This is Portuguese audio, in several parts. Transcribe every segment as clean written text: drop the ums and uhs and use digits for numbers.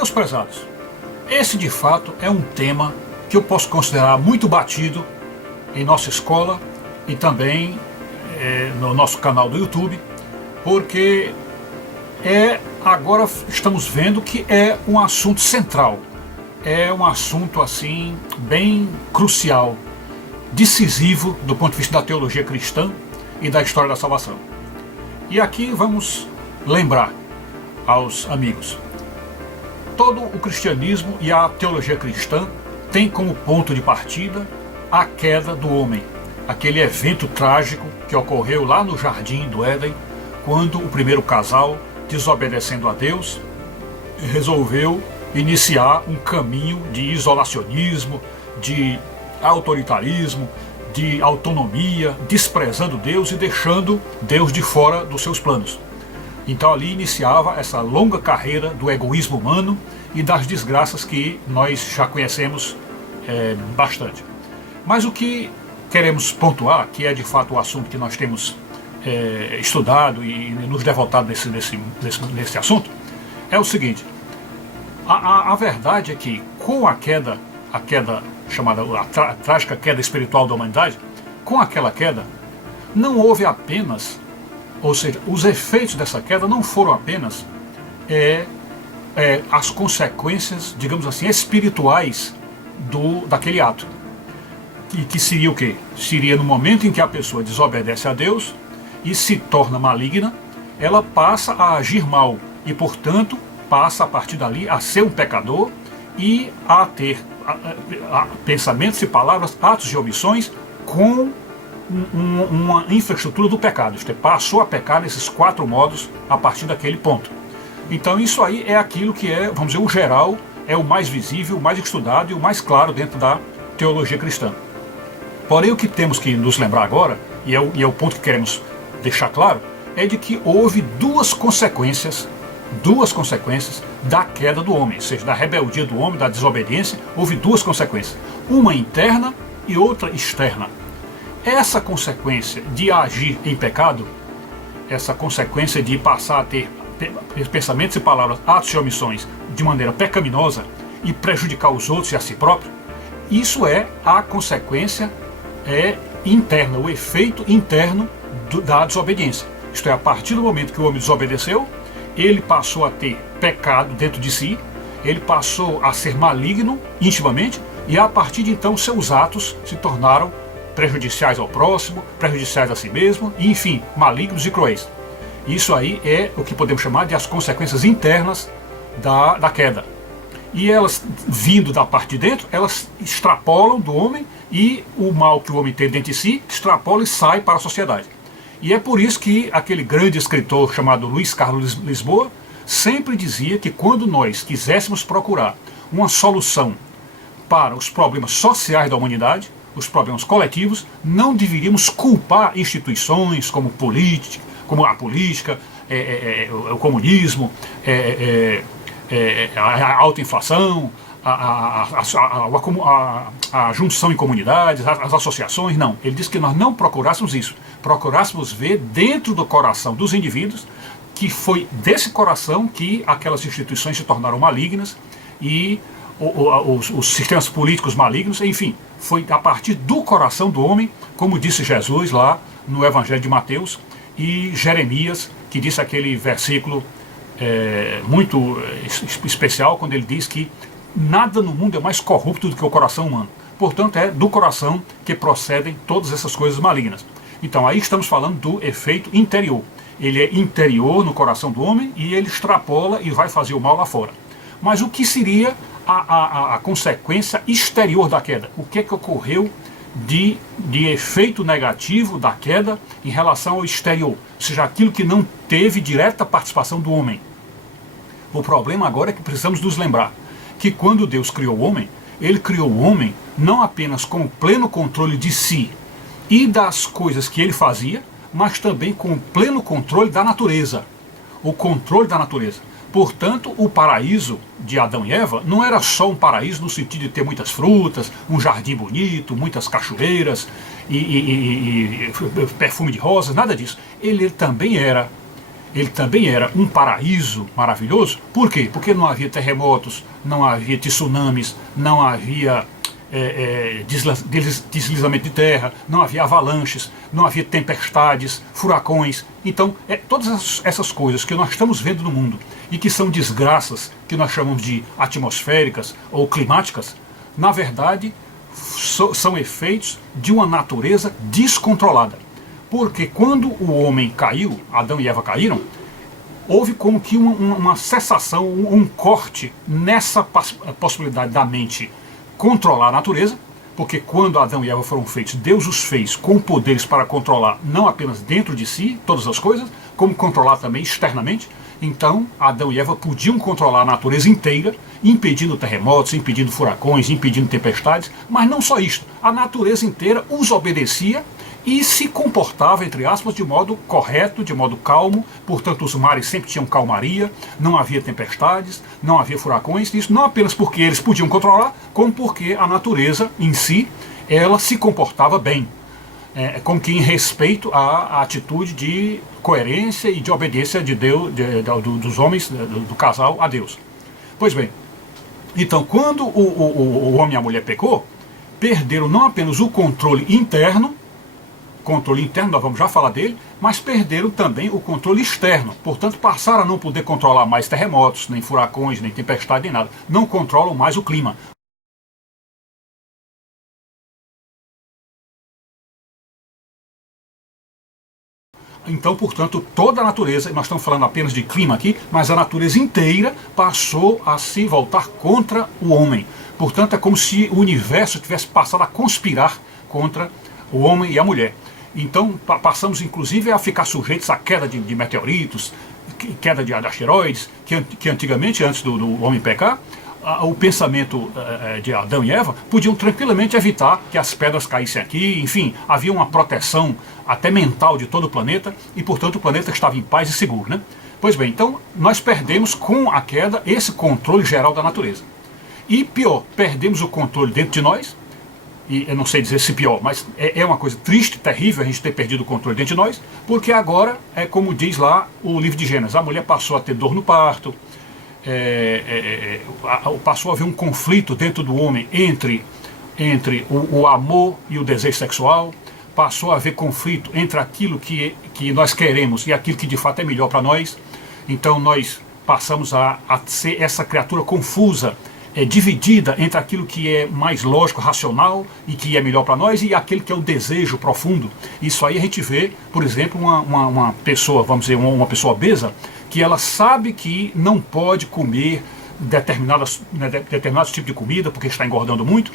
Meus prezados, esse de fato é um tema que eu posso considerar muito batido em nossa escola e também no nosso canal do YouTube, porque agora estamos vendo que é um assunto central, é um assunto assim bem crucial, decisivo do ponto de vista da teologia cristã e da história da salvação. E aqui vamos lembrar aos amigos: todo o cristianismo e a teologia cristã tem como ponto de partida a queda do homem, aquele evento trágico que ocorreu lá no Jardim do Éden, quando o primeiro casal, desobedecendo a Deus, resolveu iniciar um caminho de isolacionismo, de autoritarismo, de autonomia, desprezando Deus e deixando Deus de fora dos seus planos. Então ali iniciava essa longa carreira do egoísmo humano e das desgraças que nós já conhecemos bastante. Mas o que queremos pontuar, que é de fato o assunto que nós temos estudado e nos devotado nesse assunto, é o seguinte: a verdade é que com a queda chamada a trágica queda espiritual da humanidade, com aquela queda não houve apenas, ou seja, os efeitos dessa queda não foram apenas as consequências, digamos assim, espirituais daquele ato. E que seria o quê? Seria no momento em que a pessoa desobedece a Deus e se torna maligna, ela passa a agir mal e, portanto, passa a partir dali a ser um pecador e a ter pensamentos e palavras, atos e omissões com uma infraestrutura do pecado. Isto é, passou a pecar nesses 4 modos a partir daquele ponto. Então isso aí é aquilo que é, vamos dizer, o geral, é o mais visível, o mais estudado e o mais claro dentro da teologia cristã. Porém, o que temos que nos lembrar agora, e é o ponto que queremos deixar claro, é de que houve duas consequências da queda do homem, ou seja, da rebeldia do homem, da desobediência. Houve duas consequências, uma interna e outra externa. Essa consequência de agir em pecado, essa consequência de passar a ter pensamentos e palavras, atos e omissões de maneira pecaminosa e prejudicar os outros e a si próprio, isso é a consequência interna, o efeito interno da desobediência. Isto é, a partir do momento que o homem desobedeceu, ele passou a ter pecado dentro de si, ele passou a ser maligno intimamente, e a partir de então seus atos se tornaram prejudiciais ao próximo, prejudiciais a si mesmo, e, enfim, malignos e cruéis. Isso aí é o que podemos chamar de as consequências internas da queda. E elas, vindo da parte de dentro, elas extrapolam do homem, e o mal que o homem tem dentro de si extrapola e sai para a sociedade. E é por isso que aquele grande escritor chamado Luiz Carlos Lisboa sempre dizia que quando nós quiséssemos procurar uma solução para os problemas sociais da humanidade, os problemas coletivos, não deveríamos culpar instituições como a política, o comunismo, a alta inflação, a junção em comunidades, as associações. Não, ele disse que nós não procurássemos isso, procurássemos ver dentro do coração dos indivíduos, que foi desse coração que aquelas instituições se tornaram malignas e os sistemas políticos malignos, enfim, foi a partir do coração do homem, como disse Jesus lá no Evangelho de Mateus e Jeremias, que disse aquele versículo muito especial, quando ele diz que nada no mundo é mais corrupto do que o coração humano. Portanto, é do coração que procedem todas essas coisas malignas. Então, aí estamos falando do efeito interior. Ele é interior no coração do homem e ele extrapola e vai fazer o mal lá fora. Mas o que seria a consequência exterior da queda? O que ocorreu de efeito negativo da queda em relação ao exterior? Ou seja, aquilo que não teve direta participação do homem. O problema agora é que precisamos nos lembrar que quando Deus criou o homem, ele criou o homem não apenas com o pleno controle de si e das coisas que ele fazia, mas também com o pleno controle da natureza. O controle da natureza. Portanto, o paraíso de Adão e Eva não era só um paraíso no sentido de ter muitas frutas, um jardim bonito, muitas cachoeiras e perfume de rosas, nada disso. Ele também era ele também era um paraíso maravilhoso. Por quê? Porque não havia terremotos, não havia tsunamis, não havia deslizamento de terra, não havia avalanches, não havia tempestades, furacões. Então, todas essas coisas que nós estamos vendo no mundo e que são desgraças que nós chamamos de atmosféricas ou climáticas, na verdade, são efeitos de uma natureza descontrolada. Porque quando o homem caiu, Adão e Eva caíram, houve como que uma cessação, um corte nessa possibilidade da mente controlar a natureza, porque quando Adão e Eva foram feitos, Deus os fez com poderes para controlar não apenas dentro de si todas as coisas, como controlar também externamente. Então, Adão e Eva podiam controlar a natureza inteira, impedindo terremotos, impedindo furacões, impedindo tempestades, mas não só isso, a natureza inteira os obedecia e se comportava, entre aspas, de modo correto, de modo calmo. Portanto, os mares sempre tinham calmaria, não havia tempestades, não havia furacões. Isso não apenas porque eles podiam controlar, como porque a natureza em si, ela se comportava bem, como que em respeito à atitude de coerência e de obediência de Deus, dos homens, do casal a Deus. Pois bem, então quando o homem e a mulher pecou, perderam não apenas o controle interno, nós vamos já falar dele, mas perderam também o controle externo. Portanto, passaram a não poder controlar mais terremotos, nem furacões, nem tempestade, nem nada. Não controlam mais o clima. Então, portanto, toda a natureza, nós estamos falando apenas de clima aqui, mas a natureza inteira passou a se voltar contra o homem. Portanto, é como se o universo tivesse passado a conspirar contra o homem e a mulher. Então passamos inclusive a ficar sujeitos à queda de meteoritos, queda de asteroides, que antigamente, antes do homem pecar, o pensamento de Adão e Eva podiam tranquilamente evitar que as pedras caíssem aqui. Enfim, havia uma proteção até mental de todo o planeta e, portanto, o planeta estava em paz e seguro, né? Pois bem, então nós perdemos com a queda esse controle geral da natureza. E pior, perdemos o controle dentro de nós. E eu não sei dizer se pior, mas é uma coisa triste, terrível a gente ter perdido o controle dentro de nós, porque agora, como diz lá o livro de Gênesis, a mulher passou a ter dor no parto, passou a haver um conflito dentro do homem entre o amor e o desejo sexual, passou a haver conflito entre aquilo que nós queremos e aquilo que de fato é melhor para nós. Então nós passamos a ser essa criatura confusa, dividida entre aquilo que é mais lógico, racional e que é melhor para nós e aquele que é o desejo profundo. Isso aí a gente vê, por exemplo, uma pessoa, vamos dizer, uma pessoa obesa, que ela sabe que não pode comer determinados tipos de comida porque está engordando muito.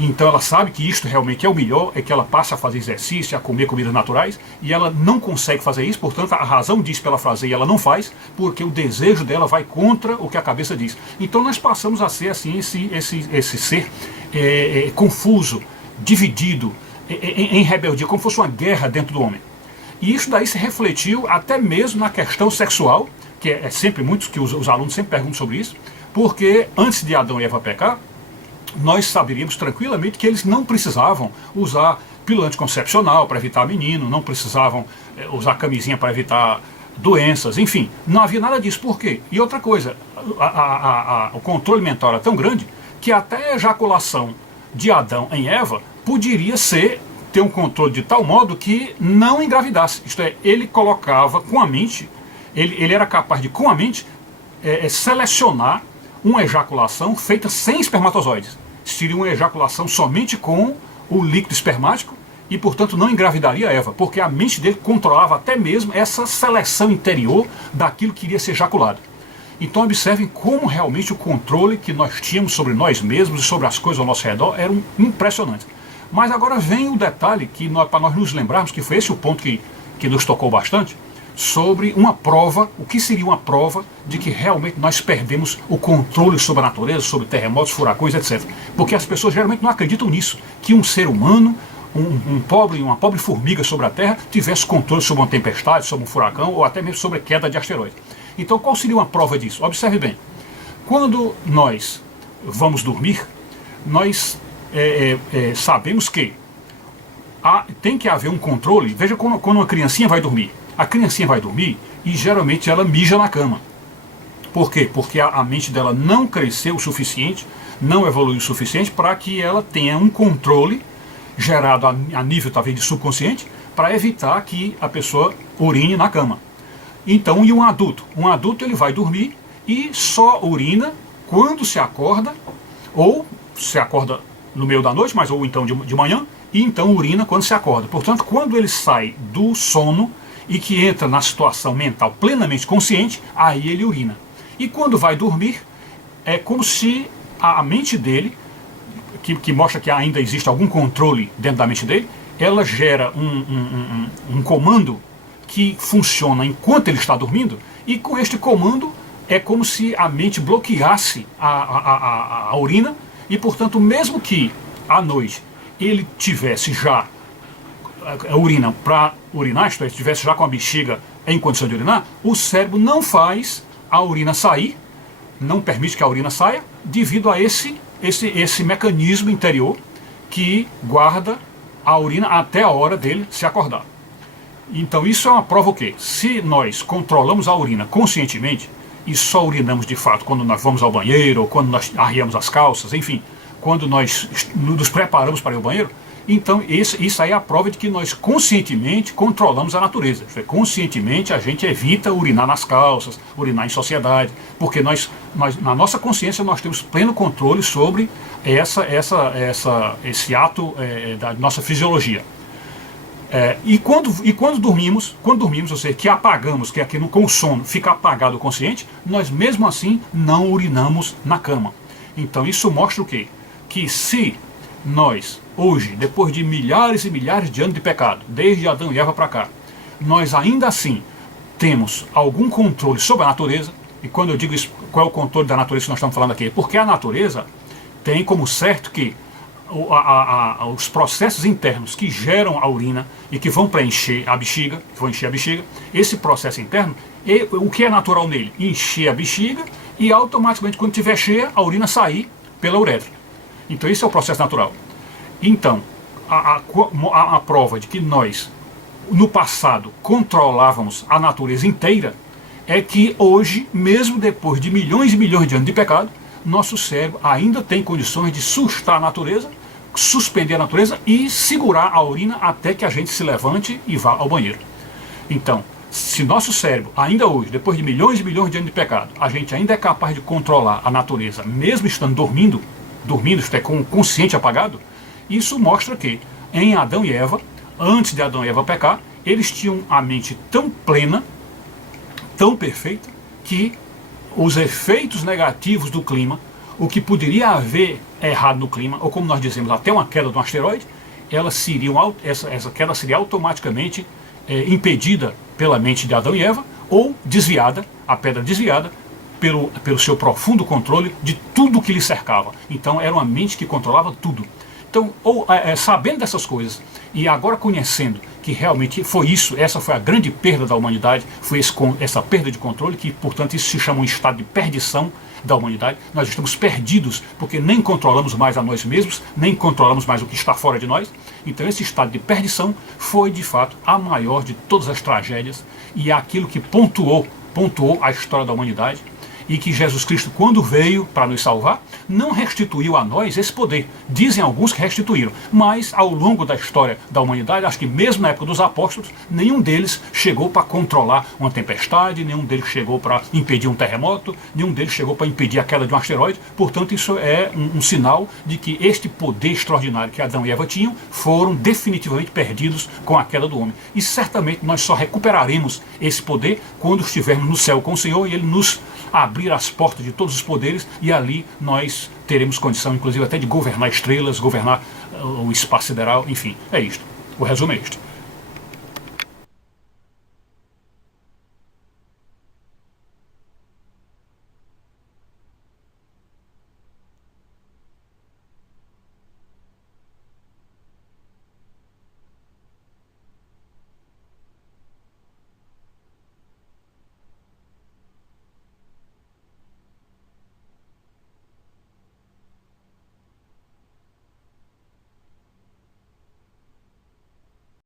Então ela sabe que isto realmente é o melhor, é que ela passa a fazer exercício, a comer comidas naturais, e ela não consegue fazer isso. Portanto, a razão diz para ela fazer e ela não faz, porque o desejo dela vai contra o que a cabeça diz. Então nós passamos a ser assim esse ser confuso, dividido, em rebeldia, como se fosse uma guerra dentro do homem. E isso daí se refletiu até mesmo na questão sexual, que é sempre muitos que os alunos sempre perguntam sobre isso, porque antes de Adão e Eva pecar, nós saberíamos tranquilamente que eles não precisavam usar pílula anticoncepcional para evitar menino, não precisavam usar camisinha para evitar doenças, enfim, não havia nada disso. Por quê? E outra coisa, o controle mental era tão grande que até a ejaculação de Adão em Eva poderia ter um controle de tal modo que não engravidasse. Isto é, ele colocava com a mente, ele era capaz de, com a mente, selecionar uma ejaculação feita sem espermatozoides. Seria uma ejaculação somente com o líquido espermático e, portanto, não engravidaria Eva, porque a mente dele controlava até mesmo essa seleção interior daquilo que iria ser ejaculado. Então observem como realmente o controle que nós tínhamos sobre nós mesmos e sobre as coisas ao nosso redor era impressionante. Mas agora vem o detalhe, para nós nos lembrarmos, que foi esse o ponto que nos tocou bastante, sobre uma prova, o que seria uma prova de que realmente nós perdemos o controle sobre a natureza, sobre terremotos, furacões, etc. Porque as pessoas geralmente não acreditam nisso, que um ser humano, uma pobre formiga sobre a Terra, tivesse controle sobre uma tempestade, sobre um furacão, ou até mesmo sobre a queda de asteroides. Então qual seria uma prova disso? Observe bem, quando nós vamos dormir, nós sabemos que tem que haver um controle. Veja quando uma criancinha vai dormir. A criancinha vai dormir e geralmente ela mija na cama. Por quê? Porque a mente dela não cresceu o suficiente, não evoluiu o suficiente para que ela tenha um controle gerado a nível talvez de subconsciente para evitar que a pessoa urine na cama. Então, e um adulto? Um adulto ele vai dormir e só urina quando se acorda, ou se acorda no meio da noite, mas ou então de manhã, e então urina quando se acorda. Portanto, quando ele sai do sono e que entra na situação mental plenamente consciente, aí ele urina. E quando vai dormir, é como se a mente dele, que mostra que ainda existe algum controle dentro da mente dele, ela gera um comando que funciona enquanto ele está dormindo, e com este comando é como se a mente bloqueasse a urina, e portanto, mesmo que à noite ele tivesse já a urina para urinar, isto é, estivesse já com a bexiga em condição de urinar, o cérebro não faz a urina sair, não permite que a urina saia, devido a esse mecanismo interior que guarda a urina até a hora dele se acordar. Então isso é uma prova o quê? Se nós controlamos a urina conscientemente, e só urinamos de fato quando nós vamos ao banheiro, ou quando nós arriamos as calças, enfim, quando nós nos preparamos para ir ao banheiro, então isso aí é a prova de que nós conscientemente controlamos a natureza. Isto é, conscientemente a gente evita urinar nas calças, urinar em sociedade, porque nós na nossa consciência nós temos pleno controle sobre esse ato da nossa fisiologia. E quando dormimos, ou seja, que apagamos, que aqui com o sono fica apagado o consciente, nós mesmo assim não urinamos na cama. Então isso mostra o quê? Que se nós, hoje, depois de milhares e milhares de anos de pecado, desde Adão e Eva para cá, nós ainda assim temos algum controle sobre a natureza, e quando eu digo isso, qual é o controle da natureza que nós estamos falando aqui? Porque a natureza tem como certo que os processos internos que geram a urina e que vão preencher a bexiga, esse processo interno, o que é natural nele? Encher a bexiga e automaticamente quando estiver cheia, a urina sair pela uretra. Então esse é o processo natural. Então, a prova de que nós, no passado, controlávamos a natureza inteira, é que hoje, mesmo depois de milhões e milhões de anos de pecado, nosso cérebro ainda tem condições de sustar a natureza, suspender a natureza e segurar a urina até que a gente se levante e vá ao banheiro. Então, se nosso cérebro, ainda hoje, depois de milhões e milhões de anos de pecado, a gente ainda é capaz de controlar a natureza, mesmo estando dormindo, isto é, com o consciente apagado, isso mostra que em Adão e Eva, antes de Adão e Eva pecar, eles tinham a mente tão plena, tão perfeita, que os efeitos negativos do clima, o que poderia haver errado no clima, ou como nós dizemos, até uma queda de um asteroide, essa queda seria automaticamente impedida pela mente de Adão e Eva, ou desviada, a pedra desviada, pelo seu profundo controle de tudo que lhe cercava. Então era uma mente que controlava tudo. Então, sabendo dessas coisas, e agora conhecendo que realmente foi isso, essa foi a grande perda da humanidade, foi essa perda de controle, que portanto isso se chama um estado de perdição da humanidade. Nós estamos perdidos porque nem controlamos mais a nós mesmos, nem controlamos mais o que está fora de nós. Então esse estado de perdição foi de fato a maior de todas as tragédias, e é aquilo que pontuou a história da humanidade, e que Jesus Cristo, quando veio para nos salvar, não restituiu a nós esse poder. Dizem alguns que restituíram, mas ao longo da história da humanidade, acho que mesmo na época dos apóstolos, nenhum deles chegou para controlar uma tempestade, nenhum deles chegou para impedir um terremoto, nenhum deles chegou para impedir a queda de um asteroide. Portanto, isso é um sinal de que este poder extraordinário que Adão e Eva tinham foram definitivamente perdidos com a queda do homem. E certamente nós só recuperaremos esse poder quando estivermos no céu com o Senhor e Ele nos abrir as portas de todos os poderes, e ali nós teremos condição, inclusive, até de governar estrelas, governar o espaço sideral, enfim, é isto. O resumo é este.